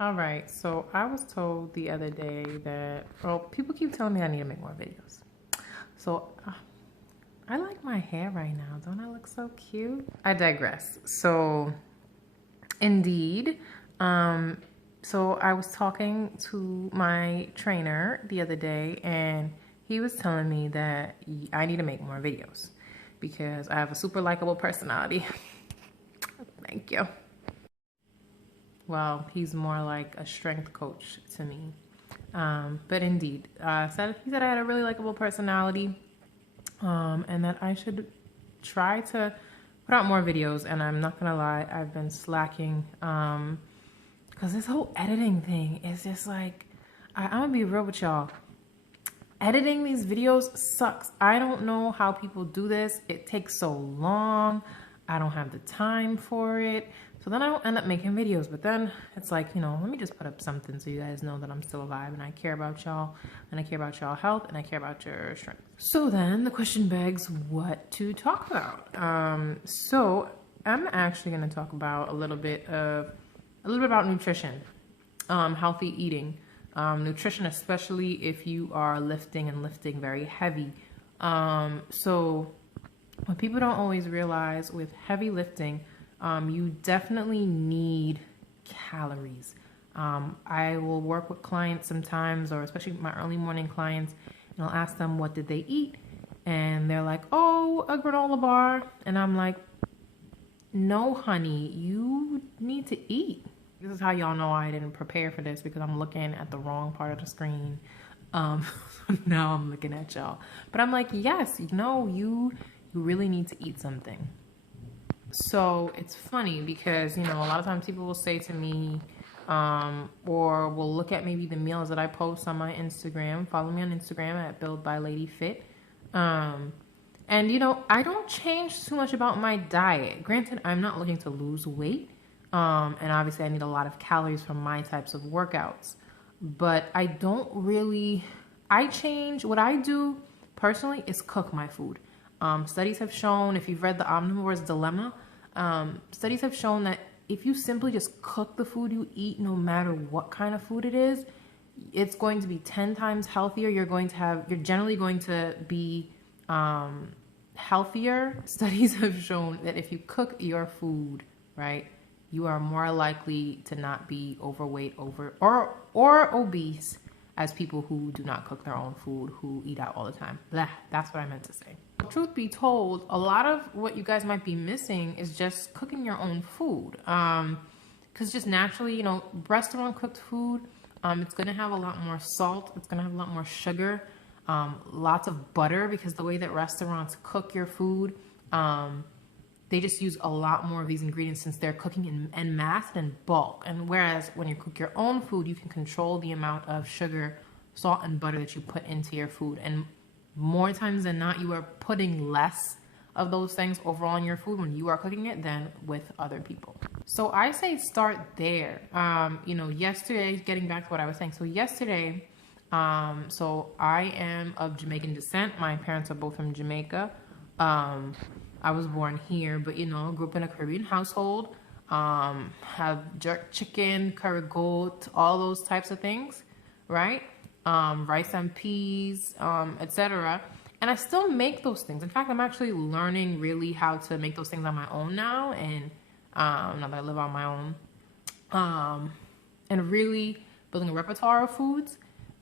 All right, so I was told the other day that, well, people keep telling me I need to make more videos. So I like my hair right now. Don't I look so cute? I digress. So, indeed, um, so I was talking to my trainer the other day, and he was telling me that I need to make more videos because I have a super likable personality. Thank you. Well, he's more like a strength coach to me. But indeed, he said I had a really likable personality, and that I should try to put out more videos. And I'm not gonna lie, I've been slacking, because this whole editing thing is just like, I'm gonna be real with y'all. Editing these videos sucks. I don't know how people do this. It takes so long. I don't have the time for it. So then I don't end up making videos. But then it's like, let me just put up something so you guys know that I'm still alive and I care about y'all and I care about y'all health and I care about your strength. So then the question begs what to talk about. So I'm actually going to talk about a little bit about nutrition, healthy eating. Nutrition, especially if you are lifting very heavy. So what people don't always realize with heavy lifting, you definitely need calories. I will work with clients sometimes, or especially my early morning clients, and I'll ask them what did they eat, and they're like, oh, a granola bar, and I'm like, no, honey, you need to eat. This is how y'all know I didn't prepare for this, because I'm looking at the wrong part of the screen. Now I'm looking at y'all. But I'm like, yes, you really need to eat something. So it's funny because, a lot of times people will say to me, or will look at maybe the meals that I post on my Instagram. Follow me on Instagram at Build by Lady Fit. And, I don't change too much about my diet. Granted, I'm not looking to lose weight. And obviously I need a lot of calories from my types of workouts, but I don't really, what I do personally is cook my food. Studies have shown, if you've read The Omnivore's Dilemma, studies have shown that if you simply just cook the food you eat, no matter what kind of food it is, it's going to be 10 times healthier. You're generally going to be, healthier. Studies have shown that if you cook your food, right, you are more likely to not be overweight or obese as people who do not cook their own food, who eat out all the time. Blah, that's what I meant to say. Truth be told, a lot of what you guys might be missing is just cooking your own food. Because just naturally, restaurant cooked food, it's going to have a lot more salt. It's going to have a lot more sugar, lots of butter, because the way that restaurants cook your food, they just use a lot more of these ingredients since they're cooking en masse and bulk. And whereas when you cook your own food, you can control the amount of sugar, salt, and butter that you put into your food. And more times than not, you are putting less of those things overall in your food when you are cooking it than with other people. So I say start there. Yesterday, getting back to what I was saying. So yesterday, so I am of Jamaican descent. My parents are both from Jamaica. I was born here, but grew up in a Caribbean household. Have jerk chicken, curry goat, all those types of things, right? Rice and peas, etc. And I still make those things. In fact, I'm actually learning really how to make those things on my own now, and now that I live on my own, and really building a repertoire of foods.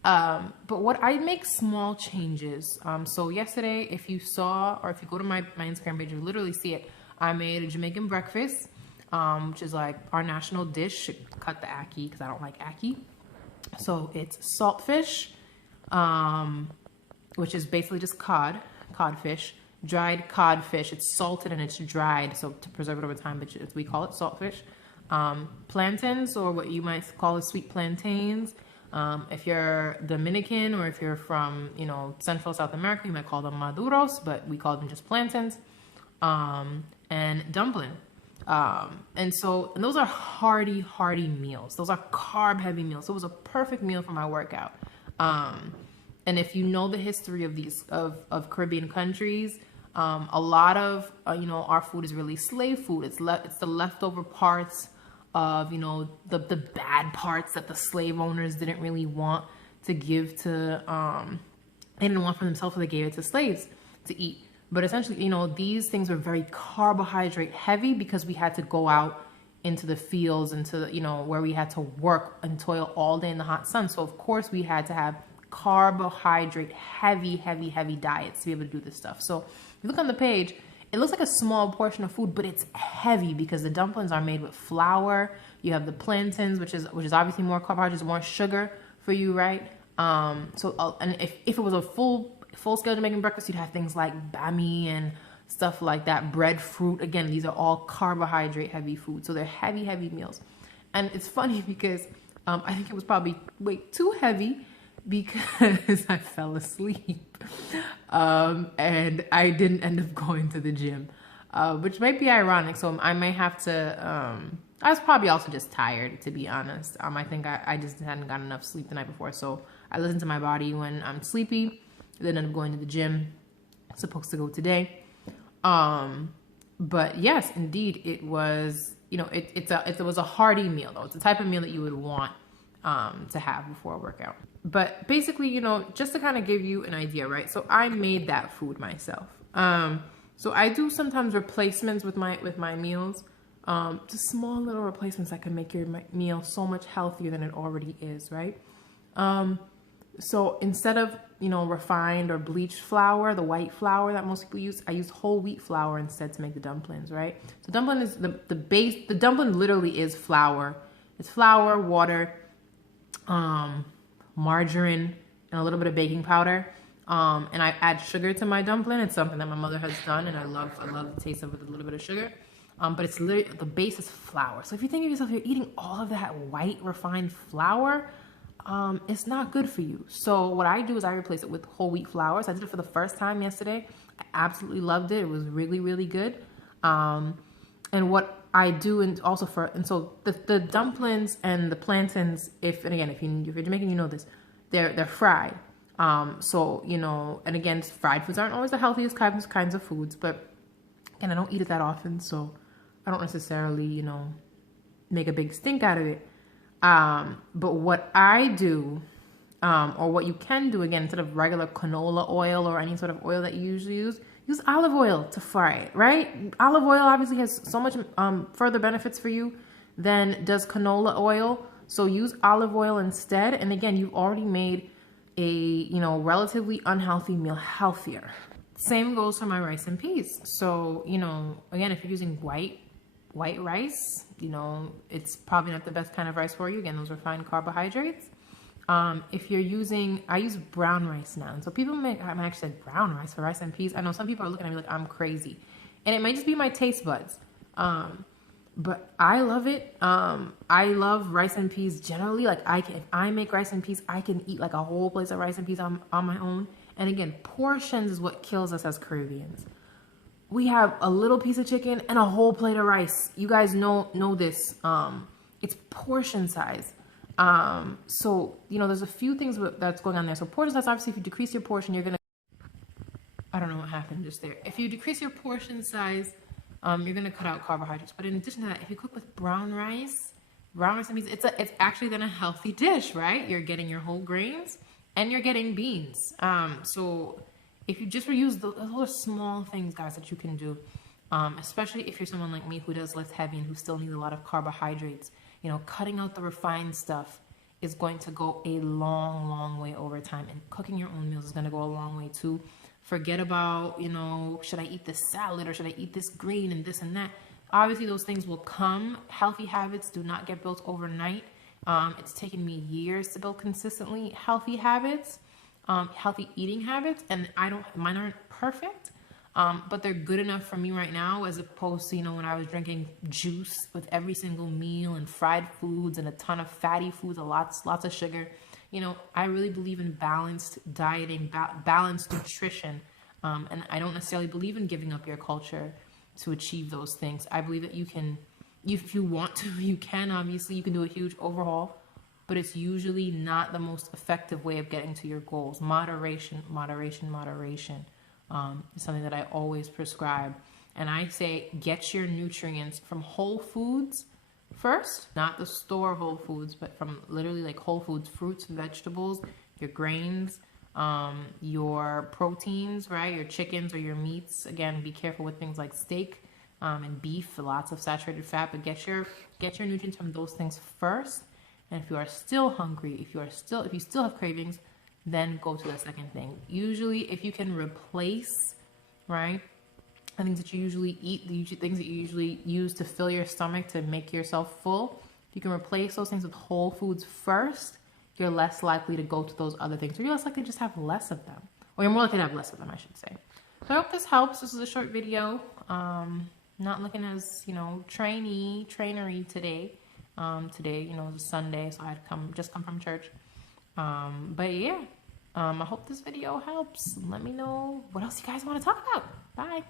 But what I make small changes. So yesterday, if you saw, or if you go to my Instagram page, you literally see it. I made a Jamaican breakfast, which is like our national dish. Cut the ackee because I don't like ackee. So it's saltfish, which is basically just codfish, dried codfish. It's salted and it's dried, so to preserve it over time, but we call it saltfish. Plantains, or what you might call as sweet plantains. If you're Dominican, or if you're from, Central South America, you might call them maduros, but we call them just plantains, and dumpling. And those are hearty meals. Those are carb heavy meals. So it was a perfect meal for my workout. And if you know the history of these, of Caribbean countries, a lot of, our food is really slave food. It's the leftover parts of, the bad parts that the slave owners didn't really want to give to, they didn't want for themselves, so they gave it to slaves to eat. But essentially, these things were very carbohydrate heavy because we had to go out into the fields, where we had to work and toil all day in the hot sun. So of course we had to have carbohydrate heavy diets to be able to do this stuff. So if you look on the page, it looks like a small portion of food, but it's heavy because the dumplings are made with flour. You have the plantains, which is obviously more carbohydrates, more sugar for you, right? And if it was a full scale Jamaican breakfast, you'd have things like bami and stuff like that, breadfruit. Again, these are all carbohydrate heavy food, so they're heavy meals. And it's funny because I think it was probably way too heavy because I fell asleep, and I didn't end up going to the gym, which might be ironic. So I may have to. I was probably also just tired, to be honest. I think I just hadn't gotten enough sleep the night before, so I listen to my body when I'm sleepy. Then end up going to the gym. Supposed to go today. But yes, indeed, it was, it was a hearty meal though. It's the type of meal that you would want, to have before a workout. But basically, just to kind of give you an idea, right? So I made that food myself. So I do sometimes replacements with my meals. Just small little replacements that can make your meal so much healthier than it already is, right? So instead of, refined or bleached flour, the white flour that most people use, I use whole wheat flour instead to make the dumplings, right? So dumpling is the base. The dumpling literally is flour. It's flour, water, margarine, and a little bit of baking powder. And I add sugar to my dumpling. It's something that my mother has done, and I love the taste of it with a little bit of sugar. But it's literally, the base is flour. So if you think of yourself, you're eating all of that white refined flour, it's not good for you. So what I do is I replace it with whole wheat flour. So I did it for the first time yesterday. I absolutely loved it. It was really, really good. And what I do, so the dumplings and the plantains, if you're Jamaican, you know this, they're fried. And again, fried foods aren't always the healthiest kinds of foods, but again, I don't eat it that often, so I don't necessarily, make a big stink out of it. But what I do, or what you can do, again, instead of regular canola oil or any sort of oil that you usually use olive oil to fry it, right? Olive oil obviously has so much further benefits for you than does canola oil. So use olive oil instead. And again, you've already made a, relatively unhealthy meal healthier. Same goes for my rice and peas. So, again, if you're using white rice, it's probably not the best kind of rice for you. Again, those refined carbohydrates. If you're using, I use brown rice now. And so people I actually said brown rice for rice and peas. I know some people are looking at me like I'm crazy. And it might just be my taste buds. But I love it. I love rice and peas generally. Like if I make rice and peas, I can eat like a whole plate of rice and peas on my own. And again, portions is what kills us as Caribbeans. We have a little piece of chicken and a whole plate of rice. You guys know this. It's portion size. So, there's a few things that's going on there. So portion size, obviously, if you decrease your portion, you're going to, I don't know what happened just there. If you decrease your portion size, you're going to cut out carbohydrates. But in addition to that, if you cook with brown rice and peas, it's actually then a healthy dish, right? You're getting your whole grains and you're getting beans. So if you just reuse those are small things, guys, that you can do, especially if you're someone like me who does lift heavy and who still needs a lot of carbohydrates. Cutting out the refined stuff is going to go a long, long way over time. And cooking your own meals is going to go a long way too. Forget about, should I eat this salad or should I eat this green and this and that? Obviously, those things will come. Healthy habits do not get built overnight. It's taken me years to build consistently healthy habits, healthy eating habits. And mine aren't perfect. But they're good enough for me right now, as opposed to, when I was drinking juice with every single meal and fried foods and a ton of fatty foods, lots of sugar. I really believe in balanced dieting, balanced nutrition. And I don't necessarily believe in giving up your culture to achieve those things. I believe that you can, if you want to, you can. Obviously, you can do a huge overhaul, but it's usually not the most effective way of getting to your goals. Moderation. Is something that I always prescribe. And I say, get your nutrients from whole foods, first, not the store Whole Foods, but from literally like Whole Foods, fruits, vegetables, your grains, your proteins, right? Your chickens or your meats. Again, be careful with things like steak and beef, lots of saturated fat, but get your nutrients from those things first. And if you are still hungry, if you still have cravings, then go to the second thing. Usually, if you can replace, right, the things that you usually eat, the things that you usually use to fill your stomach to make yourself full, if you can replace those things with whole foods first, you're less likely to go to those other things. Or you're less likely to just have less of them. Or you're more likely to have less of them, I should say. So I hope this helps. This is a short video. Not looking as, trainery today. Today, it was a Sunday, so I had just come from church. But yeah, I hope this video helps. Let me know what else you guys want to talk about. Bye.